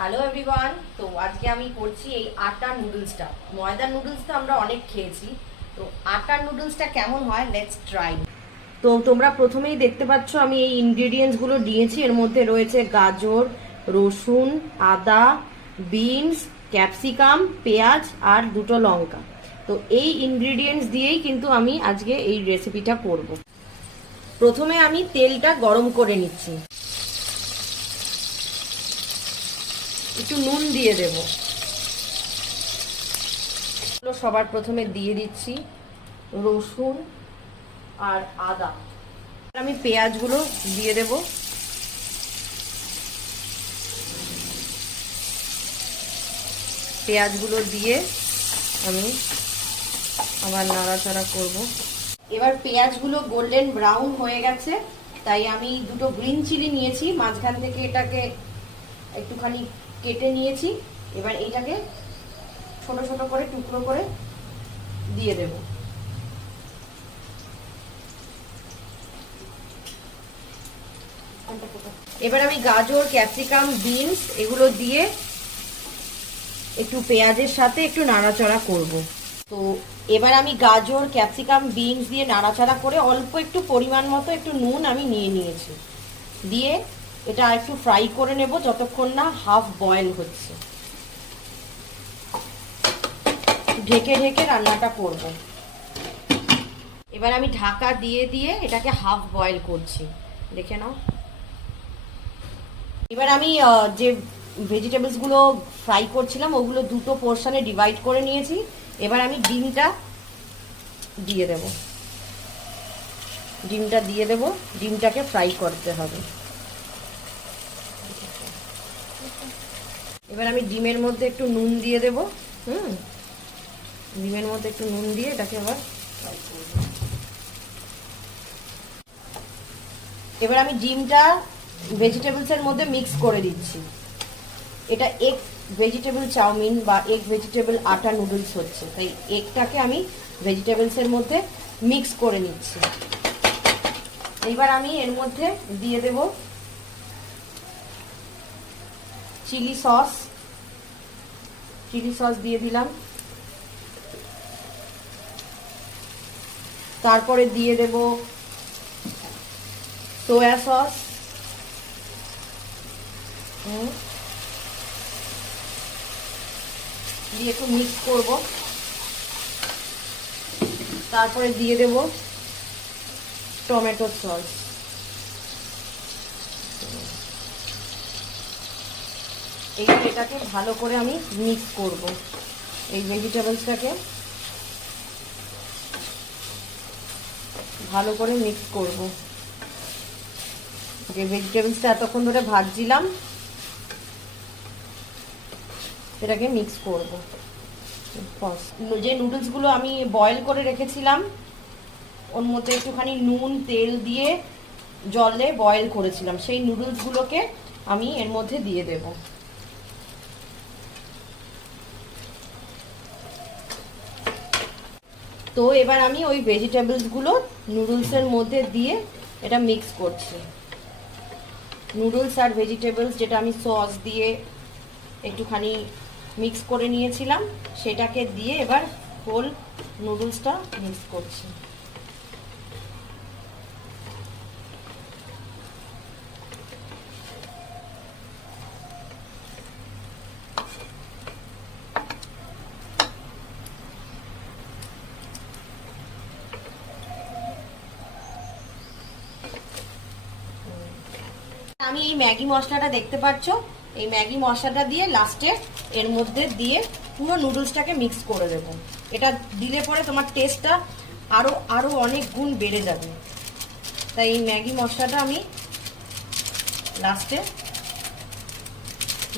Hello everyone. তো আজকে আমি করছি এই আটার নুডলসটা। ময়দার নুডলস তো আমরা অনেক খেয়েছি, তো আটার নুডলসটা কেমন হয় লেটস ট্রাই। তো তোমরা প্রথমেই দেখতে পাচ্ছ আমি এই ইনগ্রেডিয়েন্টসগুলো দিয়েছি। এর মধ্যে রয়েছে গাজর, রসুন, আদা, বিনস, ক্যাপসিকাম, পেঁয়াজ আর দুটো লঙ্কা। তো এই ইনগ্রেডিয়েন্টস দিয়েই কিন্তু আমি আজকে এই রেসিপিটা করব। প্রথমে আমি তেলটা গরম করে নিচ্ছি, একটু নুন দিয়ে দেব। সবার প্রথমে দিয়ে দিচ্ছি রসুন আর আদা। আমি পেঁয়াজগুলো দিয়ে দেব। পেঁয়াজগুলো দিয়ে আমি আবার নাড়াচাড়া করব। এবার পেঁয়াজগুলো গোল্ডেন ব্রাউন হয়ে গেছে, তাই আমি দুটো গ্রিন চিলি নিয়েছি, মাঝখান থেকে এটাকে একটুখানি কেটে নিয়েছি। এবার এইটাকে ছোট ছোট করে টুকরো করে দিয়ে দেব। এবার আমি গাজর, ক্যাপসিকাম, বিনস এগুলো দিয়ে একটু পেঁয়াজের সাথে একটু নাড়াচাড়া করব। তো এবার আমি গাজর, ক্যাপসিকাম, বিনস দিয়ে নাড়াচাড়া করে অল্প একটু পরিমাণ মতো একটু নুন আমি নিয়ে নিয়েছি, দিয়ে এটা একটু ফ্রাই করে নেব যতক্ষণ না হাফ বয়েল হচ্ছে। ঢেকে ঢেকে রান্নাটা করব। এবার আমি ঢাকা দিয়ে দিয়ে এটাকে হাফ বয়েল করছি, দেখে নাও। এবার আমি যে ভেজিটেবলসগুলো ফ্রাই করছিলাম ওগুলো দুটো পোর্শনে ডিভাইড করে নিয়েছি। এবার আমি ডিমটা দিয়ে দেব। ডিমটাকে ফ্রাই করতে হবে। এবার আমি ডিমের মধ্যে একটু নুন দিয়ে দেব। ডিমের মধ্যে একটু নুন দিয়ে এটাকে আবার ফ্রাই করব। এবার আমি ডিমটা ভেজিটেবলসের মধ্যে মিক্স করে দিচ্ছি। এটা এগ ভেজিটেবল চাউমিন বা এগ ভেজিটেবল আটা নুডলস হচ্ছে, তাই এগটাকে আমি ভেজিটেবলসের মধ্যে মিক্স করে নিচ্ছি। এইবার আমি এর মধ্যে দিয়ে দেব চিলি সস দিয়ে দিলাম। তারপরে দিয়ে দেব সোয়া সস, দিয়ে একটু মিক্স করব। তারপরে দিয়ে দেব টমেটো সস। এটাকে ভালো করে আমি মিক্স করব। এই ভেজিটেবলসটাকে ভালো করে মিক্স করব। যে ভেজিটেবলসটা এতক্ষণ ধরে ভাজছিলাম এটাকে মিক্স করব। যে নুডলসগুলো আমি বয়েল করে রেখেছিলাম ওর মধ্যে একটুখানি নুন তেল দিয়ে জলে বয়েল করেছিলাম, সেই নুডলসগুলোকে আমি এর মধ্যে দিয়ে দেব। তো এবার আমি ওই ভেজিটেবলসগুলো নুডলসের মধ্যে দিয়ে এটা মিক্স করছি। নুডলস আর ভেজিটেবলস যেটা আমি সস দিয়ে একটুখানি মিক্স করে নিয়েছিলাম সেটাকে দিয়ে এবার হোল নুডলসটা মিক্স করছি। আমি এই ম্যাগি মশলাটা দেখতে পাচ্ছ, এই ম্যাগি মশলাটা দিয়ে লাস্টে এর মধ্যে দিয়ে পুরো নুডলসটাকে মিক্স করে দেব। এটা দিলে পরে তোমার টেস্টটা আরো অনেক গুণ বেড়ে যাবে, তাই এই ম্যাগি মশলাটা আমি লাস্টে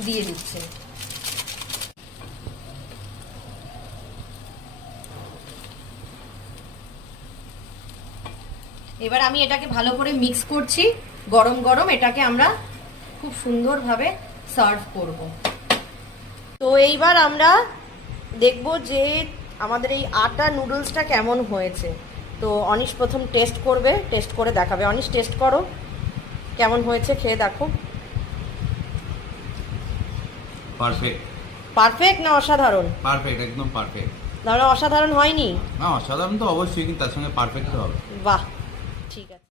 দিয়ে দিচ্ছি। এবার আমি এটাকে ভালো করে মিক্স করছি। গরম গরম এটাকে আমরা খুব সুন্দরভাবে সার্ভ করব। তো এইবার আমরা দেখব যে আমাদের এই আটা নুডলসটা কেমন হয়েছে। তো অনিশ প্রথম টেস্ট করবে, টেস্ট করে দেখাবে। অনিশ টেস্ট করো কেমন হয়েছে, খেয়ে দেখো। পারফেক্ট। পারফেক্ট না অসাধারণ? পারফেক্ট, একদম পারফেক্ট। তাহলে অসাধারণ হয়নি? না, অসাধারণ তো অবশ্যই, কিন্তু তার সঙ্গে পারফেক্ট হবে। বাহ, ঠিক আছে।